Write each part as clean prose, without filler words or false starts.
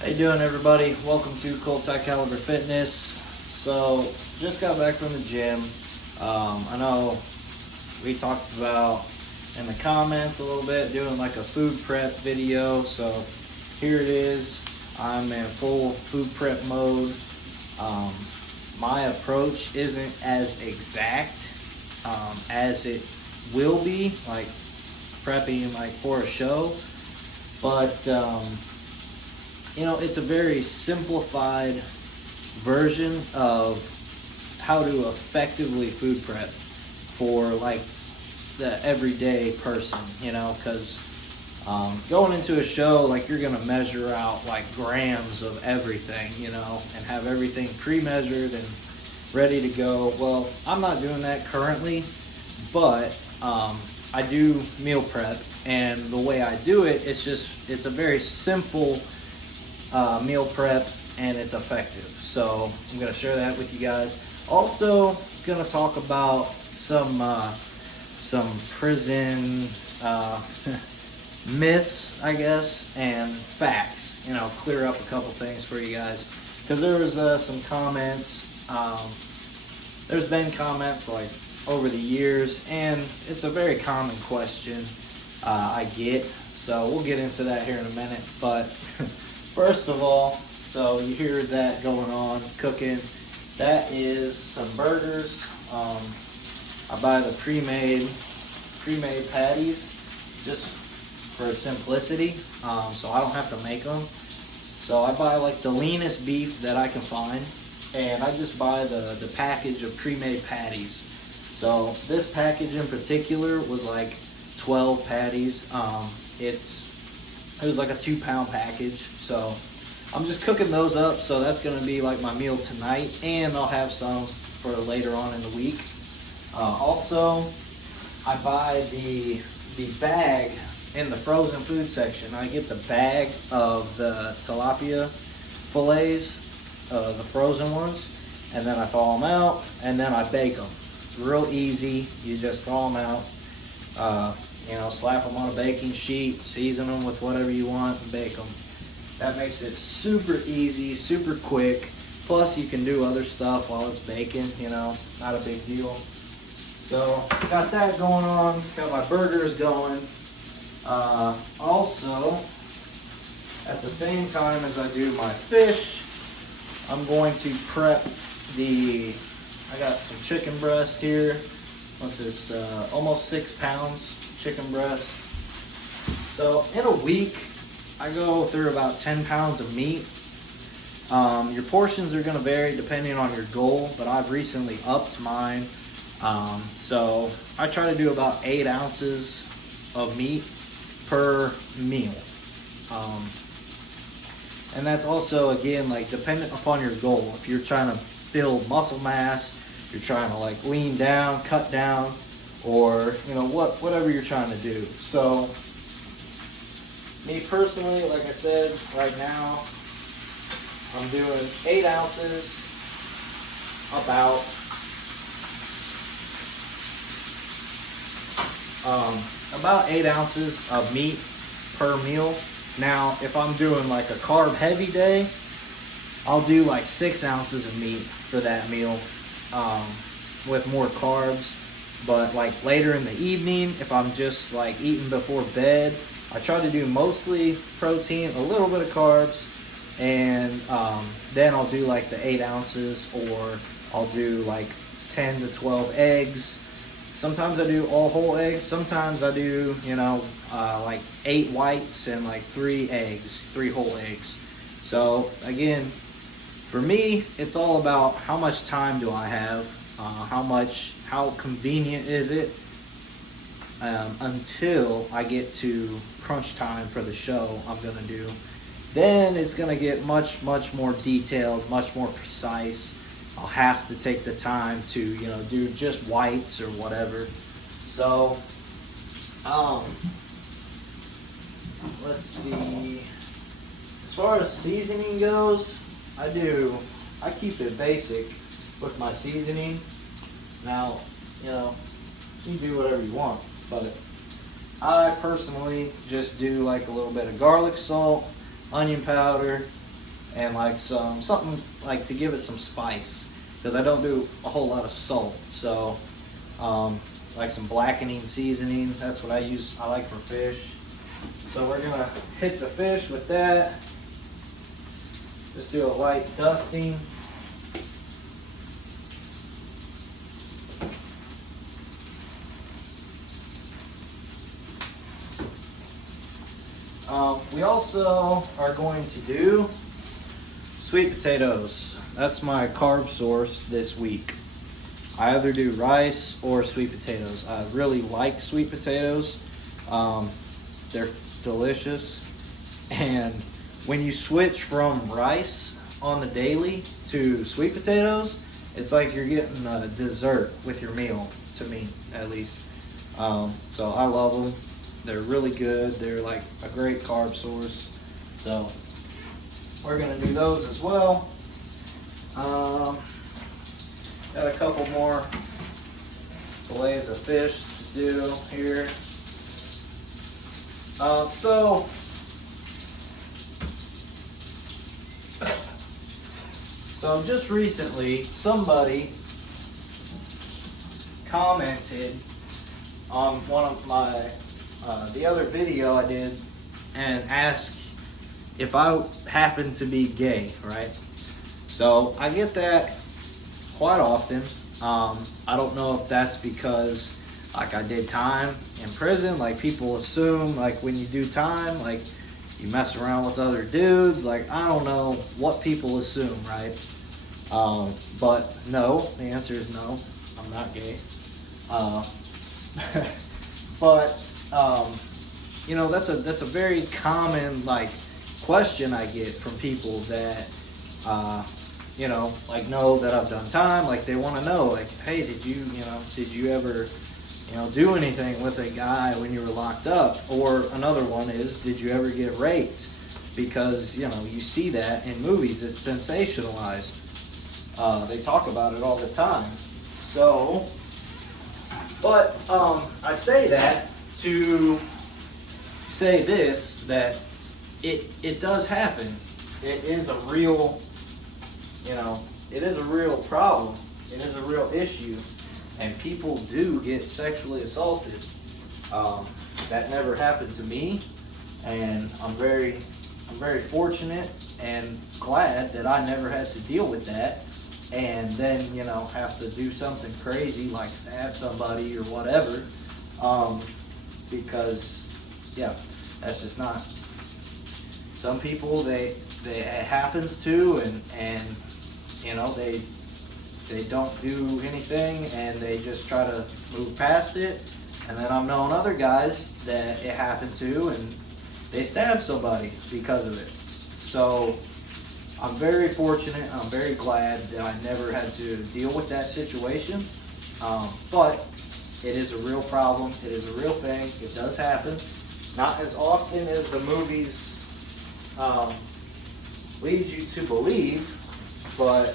How you doing, everybody? Welcome to Colts High Caliber Fitness. So, just got back from the gym. I know we talked about in the comments a little bit doing like a food prep video. So here it is. I'm in full food prep mode. My approach isn't as exact as it will be, like prepping like for a show, but it's a very simplified version of how to effectively food prep for like the everyday person, because going into a show, like, you're going to measure out like grams of everything, and have everything pre-measured and ready to go. Well, I'm not doing that currently, but I do meal prep, and the way I do it, it's a very simple meal prep, and it's effective. So I'm going to share that with you guys. Also going to talk about some prison myths, I guess, and facts, clear up a couple things for you guys, because there was some comments. There's been comments like over the years, and it's a very common question I get, so we'll get into that here in a minute. But first of all, so you hear that going on, cooking. That is some burgers. I buy the pre-made patties just for simplicity, so I don't have to make them. So I buy like the leanest beef that I can find, and I just buy the package of pre-made patties. So this package in particular was like 12 patties. It was like a 2-pound package, so I'm just cooking those up. So that's going to be like my meal tonight, and I'll have some for later on in the week. Also, I buy the bag in the frozen food section. I get the bag of the tilapia fillets, the frozen ones, and then I thaw them out, and then I bake them. It's real easy. You just thaw them out, slap them on a baking sheet, season them with whatever you want, and bake them. That makes it super easy, super quick. Plus, you can do other stuff while it's baking, not a big deal. So, got that going on. Got my burgers going. Also, at the same time as I do my fish, I'm going to prep I got some chicken breast here. This is almost 6 pounds chicken breast. So, in a week, I go through about 10 pounds of meat. Your portions are going to vary depending on your goal, but I've recently upped mine. So I try to do about 8 ounces of meat per meal. And that's also, again, like dependent upon your goal. If you're trying to build muscle mass, you're trying to like lean down, cut down, or whatever you're trying to do. So me personally, like I said, right now I'm doing 8 ounces, about 8 ounces of meat per meal. Now, if I'm doing like a carb heavy day, I'll do like 6 ounces of meat for that meal, with more carbs. But like later in the evening, if I'm just like eating before bed, I try to do mostly protein, a little bit of carbs, and then I'll do like the 8 ounces, or I'll do like 10 to 12 eggs. Sometimes I do all whole eggs. Sometimes I do, like 8 whites and like 3 whole eggs. So again, for me, it's all about how much time do I have, how convenient is it, until I get to crunch time for the show I'm going to do. Then it's going to get much, much more detailed, much more precise. I'll have to take the time to, do just whites or whatever. So, let's see. As far as seasoning goes, I keep it basic with my seasoning. Now, you do whatever you want, but I personally just do like a little bit of garlic salt, onion powder, and like something like to give it some spice, because I don't do a whole lot of salt. So like some blackening seasoning, that's what I use. I like for fish. So we're gonna hit the fish with that. Just do a light dusting. We also are going to do sweet potatoes. That's my carb source this week. I either do rice or sweet potatoes. I really like sweet potatoes. They're delicious. And when you switch from rice on the daily to sweet potatoes, it's like you're getting a dessert with your meal, to me at least. So I love them. They're really good. They're like a great carb source. So we're gonna do those as well. Got a couple more fillets of fish to do here. So just recently, somebody commented on one of my the other video I did and asked if I happen to be gay, right? So I get that quite often. I don't know if that's because like I did time in prison, like people assume like when you do time, like you mess around with other dudes, like I don't know what people assume, right? But no, the answer is no, I'm not gay. But you know, that's a very common like question I get from people that you know, like know that I've done time. Like they want to know, like, hey, did you ever, you know, do anything with a guy when you were locked up? Or another one is, did you ever get raped? Because you know, you see that in movies, it's sensationalized. They talk about it all the time. So, but I say that to say this, that it does happen. It is a real, you know, it is a real problem. It is a real issue, and people do get sexually assaulted. That never happened to me, and I'm very fortunate and glad that I never had to deal with that, and then, you know, have to do something crazy like stab somebody or whatever, because yeah, that's just not. Some people it happens to, and you know, they don't do anything and they just try to move past it. And then I've known other guys that it happened to and they stab somebody because of it. So I'm very fortunate. I'm very glad that I never had to deal with that situation. But it is a real problem. It is a real thing. It does happen. Not as often as the movies lead you to believe, but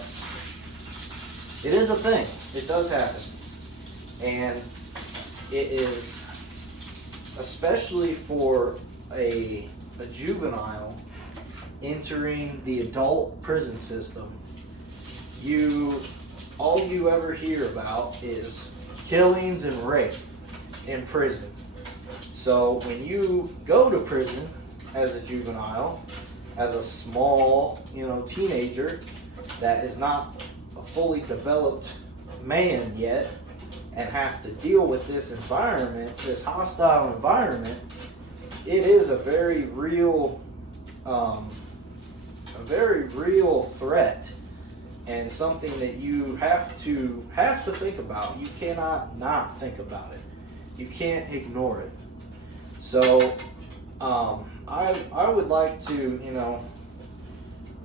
it is a thing. It does happen. And it is, especially for a juvenile entering the adult prison system, all you ever hear about is killings and rape in prison. So when you go to prison as a juvenile, as a small, you know, teenager that is not a fully developed man yet, and have to deal with this environment, this hostile environment, it is a very real threat, and something that you have to think about. You cannot not think about it. You can't ignore it. So I would like to, you know,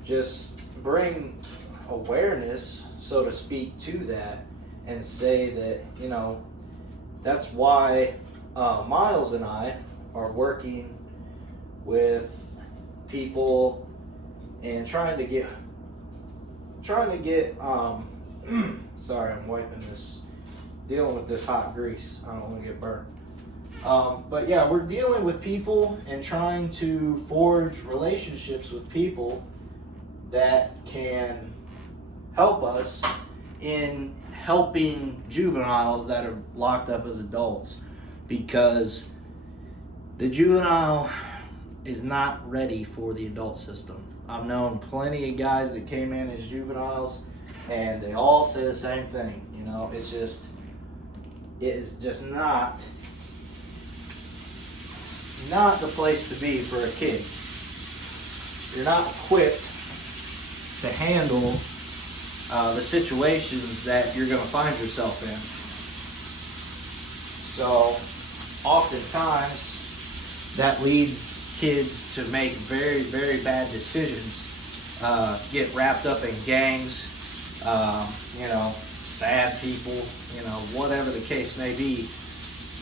just bring awareness, so to speak, to that, and say that, you know, that's why Miles and I are working with people and trying to get sorry, I'm wiping this, dealing with this hot grease. I don't want to get burned. But yeah, we're dealing with people and trying to forge relationships with people that can help us in helping juveniles that are locked up as adults, because the juvenile is not ready for the adult system. I've known plenty of guys that came in as juveniles, and they all say the same thing. You know, it is just not the place to be for a kid. You're not equipped to handle the situations that you're going to find yourself in. So oftentimes that leads kids to make very, very bad decisions, get wrapped up in gangs, stab people, whatever the case may be,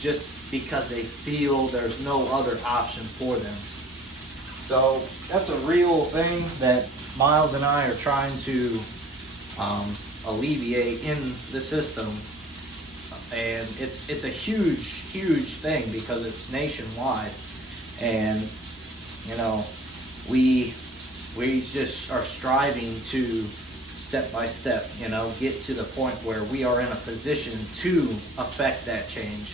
just because they feel there's no other option for them. So that's a real thing that Miles and I are trying to alleviate in the system, and it's a huge thing because it's nationwide, and we just are striving to step by step get to the point where we are in a position to affect that change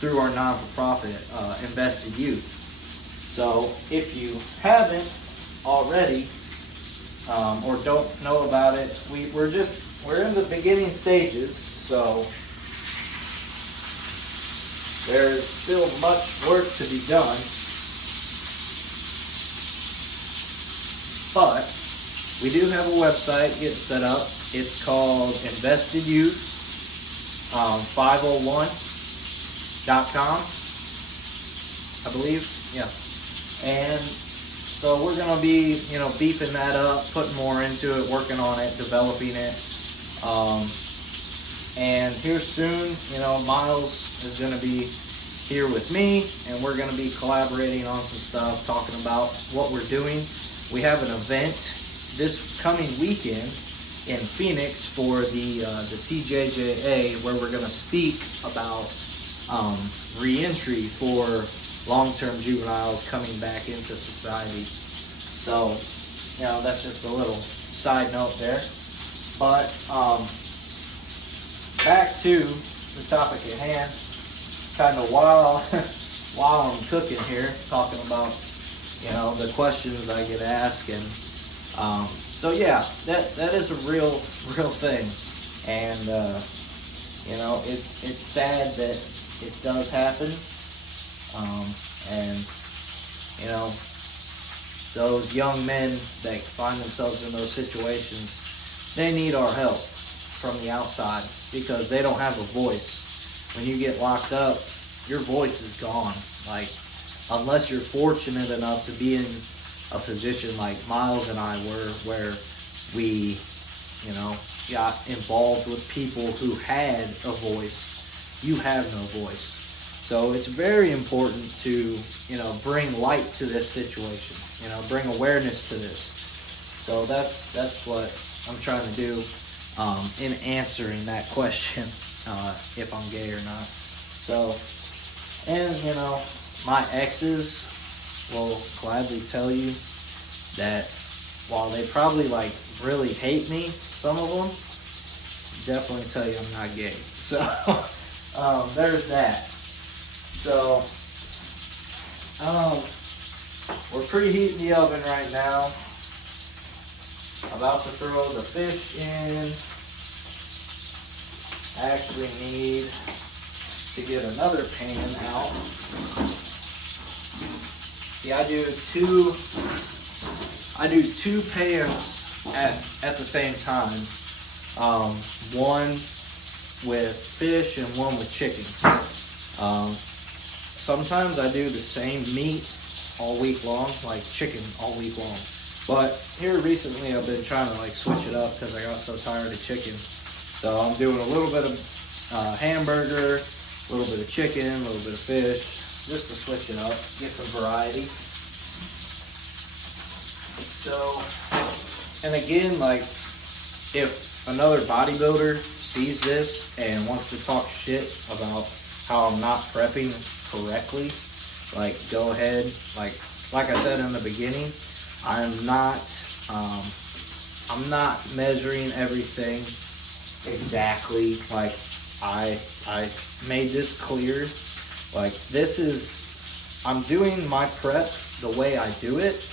through our non-for-profit Invested Youth. So if you haven't already or don't know about it, we're in the beginning stages, so there's still much work to be done, but we do have a website getting set up. It's called Invested Youth 501.com, I believe. Yeah. And so we're going to be, beefing that up, putting more into it, working on it, developing it. And here soon, Miles is going to be here with me, and we're going to be collaborating on some stuff, talking about what we're doing. We have an event this coming weekend in Phoenix for the CJJA, where we're going to speak about reentry for long-term juveniles coming back into society. So, that's just a little side note there. But back to the topic at hand, kind of while I'm cooking here, talking about the questions I get asked, and so yeah, that is a real thing, and it's sad that it does happen, and those young men that find themselves in those situations, they need our help from the outside, because they don't have a voice. When you get locked up, your voice is gone. Like, unless you're fortunate enough to be in a position like Miles and I were, where we, got involved with people who had a voice, you have no voice. So it's very important to, bring light to this situation, bring awareness to this. So that's what I'm trying to do in answering that question, if I'm gay or not. So, and, my exes will gladly tell you that while they probably really hate me, some of them definitely tell you I'm not gay. So there's that. So we're preheating the oven right now. About to throw the fish in. I actually need to get another pan out. See, I do two pans at the same time. One with fish and one with chicken. Sometimes I do the same meat all week long, like chicken all week long. But here recently I've been trying to switch it up because I got so tired of chicken. So I'm doing a little bit of hamburger, a little bit of chicken, a little bit of fish, just to switch it up, get some variety. So, and again, if another bodybuilder sees this and wants to talk shit about how I'm not prepping correctly, go ahead. Like I said in the beginning, I'm not I'm not measuring everything exactly. Like I made this clear. Like I'm doing my prep the way I do it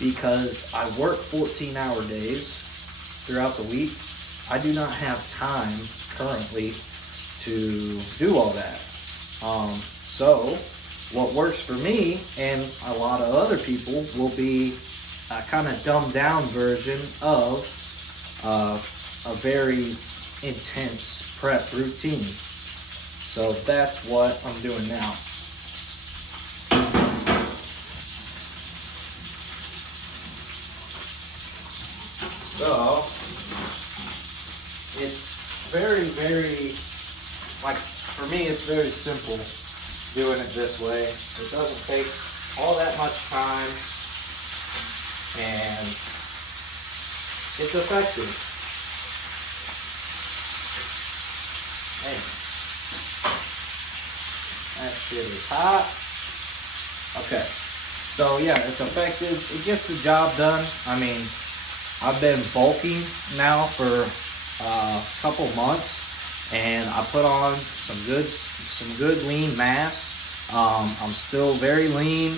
because I work 14-hour days throughout the week. I do not have time currently to do all that. So what works for me and a lot of other people will be a kind of dumbed down version of a very intense prep routine. So that's what I'm doing now. So it's very, very, like for me, it's very simple doing it this way. It doesn't take all that much time, and it's effective. Man, that shit is hot. Okay, so yeah, it's effective. It gets the job done. I mean, I've been bulking now for a couple months, and I put on some good lean mass. I'm still very lean.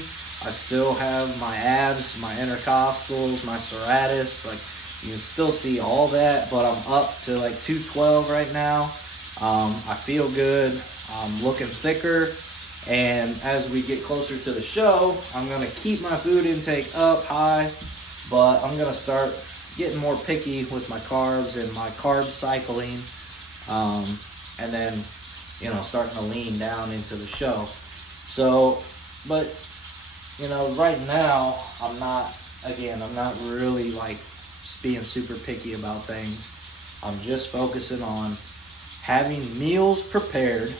I still have my abs, my intercostals, my serratus. Like, you can still see all that, but I'm up to like 212 right now. I feel good. I'm looking thicker. And as we get closer to the show, I'm going to keep my food intake up high, but I'm going to start getting more picky with my carbs and my carb cycling. And then, starting to lean down into the show. So, but, right now, I'm not really like being super picky about things. I'm just focusing on having meals prepared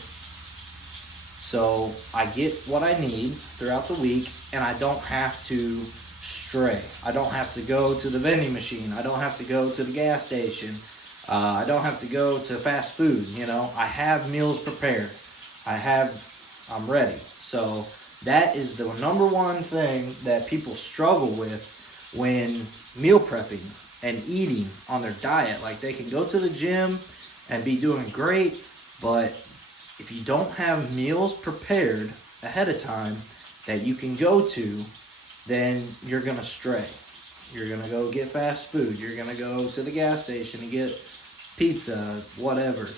so I get what I need throughout the week, and I don't have to stray. I don't have to go to the vending machine. I don't have to go to the gas station. I don't have to go to fast food. I have meals prepared. I'm ready. So that is the number one thing that people struggle with when meal prepping and eating on their diet. Like, they can go to the gym and be doing great, but if you don't have meals prepared ahead of time that you can go to, then you're going to stray. You're going to go get fast food. You're going to go to the gas station and get pizza, whatever.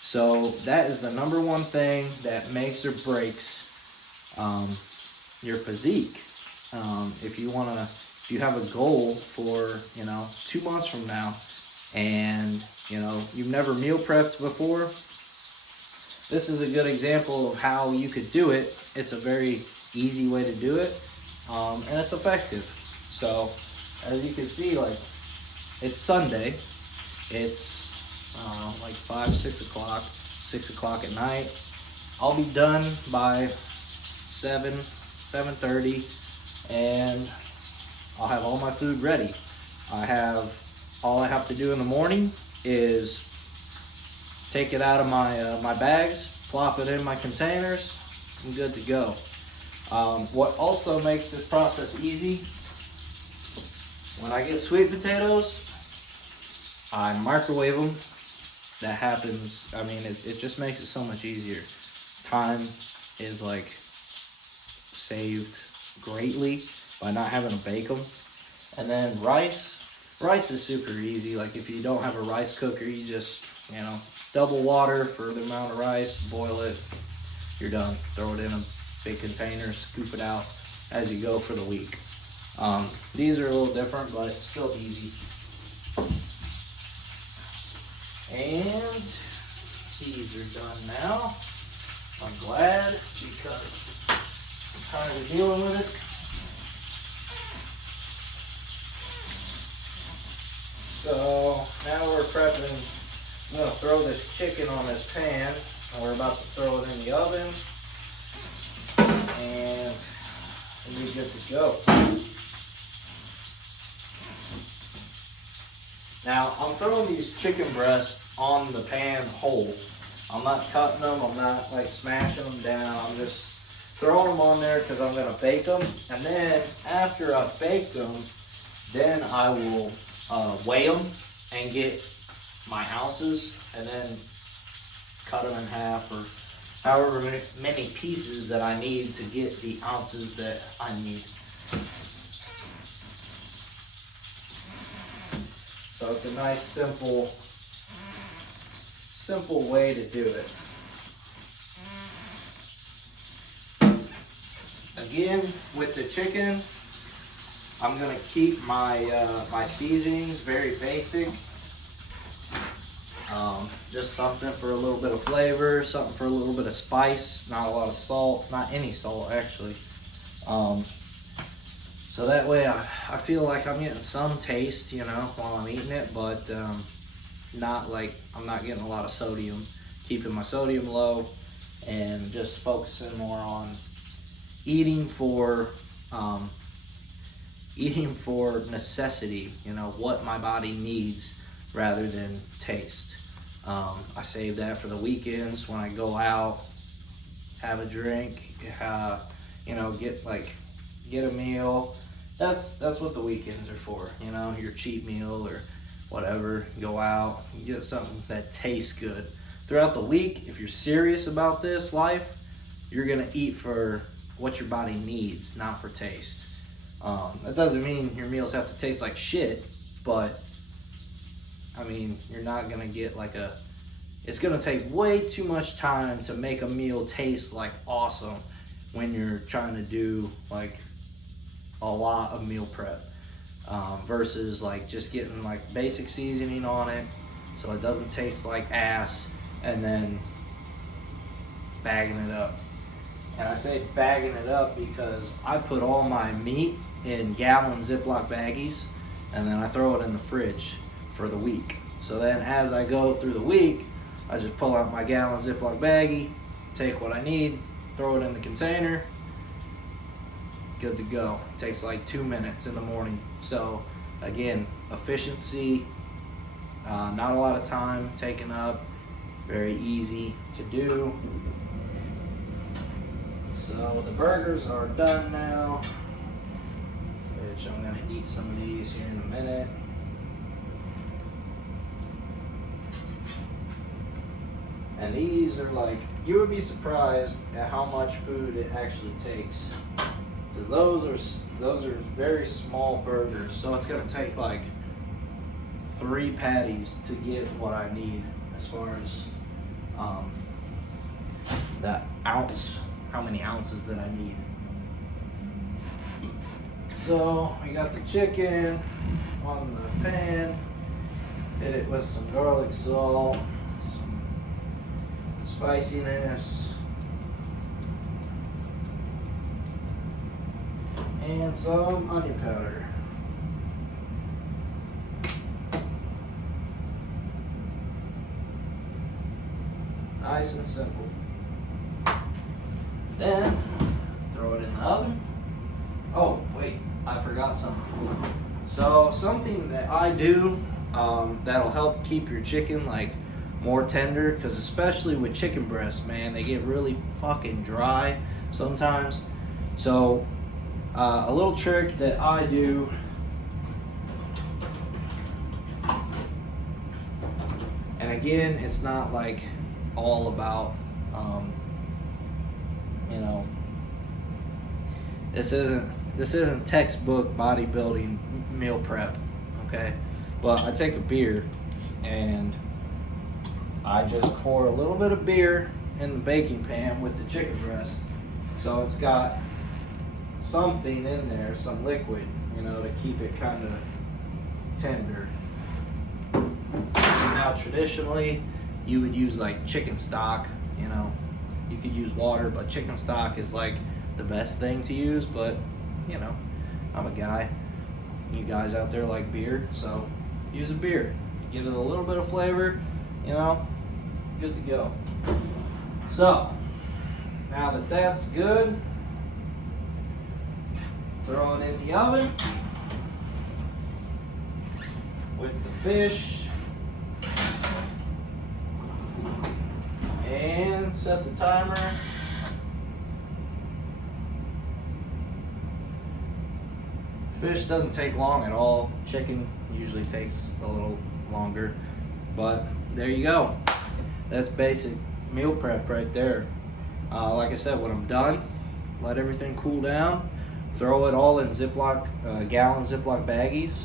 So that is the number one thing that makes or breaks your physique. If you have a goal for 2 months from now, and you've never meal prepped before, this is a good example of how you could do it. It's a very easy way to do it, and it's effective. So as you can see, like, it's Sunday. It's like 6 o'clock at night. I'll be done by 7:30, and I'll have all my food ready. All I have to do in the morning is take it out of my bags, plop it in my containers. I'm good to go. What also makes this process easy, when I get sweet potatoes, I microwave them. That happens, it just makes it so much easier. Time is like saved greatly by not having to bake them. And then rice is super easy. Like, if you don't have a rice cooker, you just, double water for the amount of rice, boil it, you're done. Throw it in a big container, scoop it out as you go for the week. These are a little different, but it's still easy. And these are done now. I'm glad, because I'm tired of dealing with it. So now we're prepping. I'm going to throw this chicken on this pan, and we're about to throw it in the oven, and we'll be good to go. Now, I'm throwing these chicken breasts on the pan whole. I'm not cutting them. I'm not like smashing them down. I'm just throwing them on there because I'm going to bake them. And then after I've baked them, then I will weigh them and get my ounces, and then cut them in half, or however many pieces that I need to get the ounces that I need. So it's a nice simple way to do it. Again, with the chicken, I'm gonna keep my my seasonings very basic. Just something for a little bit of flavor, something for a little bit of spice, not a lot of salt, not any salt actually. So that way I feel like I'm getting some taste, you know, while I'm eating it, but not like I'm not getting a lot of sodium. Keeping my sodium low and just focusing more on eating for necessity, you know, what my body needs rather than taste. I save that for the weekends when I go out, have a drink, you know, get a meal. That's what the weekends are for, you know, your cheat meal or whatever. Go out, get something that tastes good. Throughout the week, if you're serious about this life, you're gonna eat for what your body needs, not for taste. That doesn't mean your meals have to taste like shit, but I mean, you're not gonna get it's gonna take way too much time to make a meal taste like awesome when you're trying to do like a lot of meal prep, versus like just getting like basic seasoning on it so it doesn't taste like ass, and then bagging it up. And I say bagging it up because I put all my meat in gallon Ziploc baggies, and then I throw it in the fridge for the week. So then as I go through the week, I just pull out my gallon Ziploc baggie, take what I need, throw it in the container, good to go. It takes like 2 minutes in the morning. So again, efficiency, not a lot of time taken up, very easy to do. So the burgers are done now, which I'm gonna eat some of these here in a minute. And these are like, you would be surprised at how much food it actually takes. Because those are very small burgers, so it's gonna take like 3 patties to get what I need as far as the ounce, how many ounces that I need. So we got the chicken on the pan, hit it with some garlic salt, some spiciness, and some onion powder. Nice and simple. Then throw it in the oven. Oh wait, I forgot something. So something that I do that'll help keep your chicken like more tender, because especially with chicken breasts, man, they get really fucking dry sometimes. So a little trick that I do, and again, it's not like all about you know, this isn't textbook bodybuilding meal prep, okay? But I take a beer and I just pour a little bit of beer in the baking pan with the chicken breast, so it's got something in there, some liquid, you know, to keep it kind of tender. Now traditionally you would use like chicken stock, you know, you could use water, but chicken stock is like the best thing to use. But you know, I'm a guy, you guys out there like beer, so use a beer, give it a little bit of flavor, you know, good to go. So now that that's good, throw it in the oven with the fish and set the timer Fish doesn't take long at all. Chicken usually takes a little longer. But there you go. That's basic meal prep right there. Like I said, when I'm done, let everything cool down. Throw it all in gallon Ziploc baggies.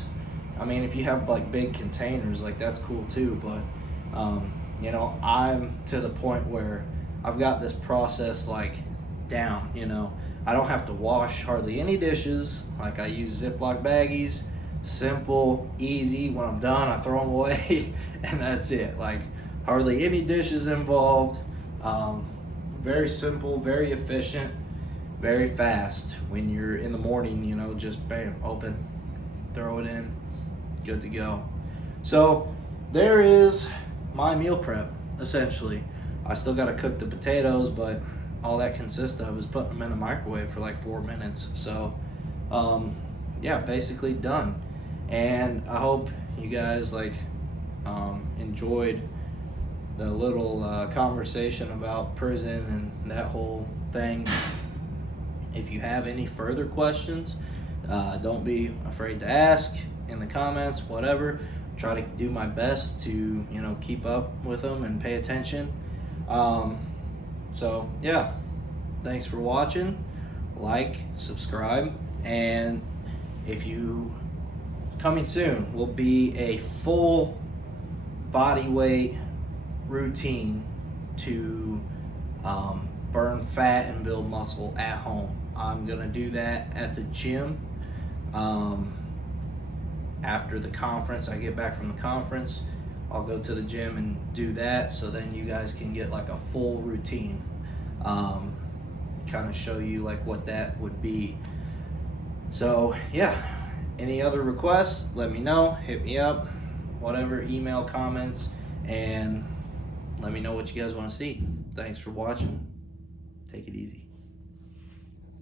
I mean, if you have like big containers, like that's cool too. But you know, I'm to the point where I've got this process like down. You know, I don't have to wash hardly any dishes. Like I use Ziploc baggies, simple, easy. When I'm done, I throw them away, and that's it. Like hardly any dishes involved. Very simple, very efficient, very fast. When you're in the morning, you know, just bam, open, throw it in, good to go. So there is my meal prep, essentially. I still got to cook the potatoes, but all that consists of is putting them in the microwave for like 4 minutes. So yeah, basically done. And I hope you guys like enjoyed the little conversation about prison and that whole thing. If you have any further questions, don't be afraid to ask in the comments, whatever. Try to do my best to, you know, keep up with them and pay attention. So yeah, thanks for watching. Like, subscribe, and if you coming soon will be a full body weight routine to burn fat and build muscle at home. I'm gonna do that at the gym. After the conference, I get back from the conference, I'll go to the gym and do that, so then you guys can get like a full routine. Kind of show you like what that would be. So yeah, any other requests, let me know, hit me up, whatever, email, comments, and let me know what you guys want to see. Thanks for watching. Take it easy.